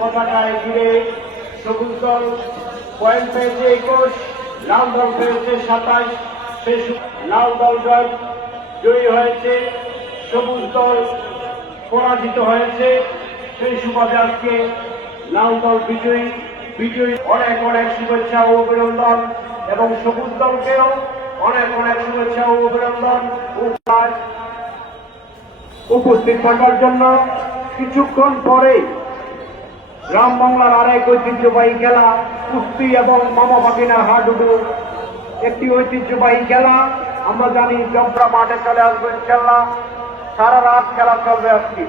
পতাকায় ঘিরে সবুজ দল পয়েন্ট পেয়েছে 21, লাল দল পেয়েছে 27। লাল দল জয়ী হয়েছে, সবুজ দল পরাজিত হয়েছে। সেই সুবাদে আজকে লাল দল বিজয়ী। অনেক অনেক শুভেচ্ছা ও অভিনন্দন, এবং সবুজ দলকেও অনেক অনেক শুভেচ্ছা ও অভিনন্দন। উপস্থিত থাকার জন্য কিছুক্ষণ পরে গ্রাম বাংলার আরেক ঐতিহ্যবাহী খেলা কুস্তি এবং মামা ভাগিনার হাডুডু, একটি ঐতিহ্যবাহী খেলা। আমরা জানি জবরা মাঠে চলে আসবে ইনশাআল্লাহ। সারা রাত খেলা চলবে আজকে।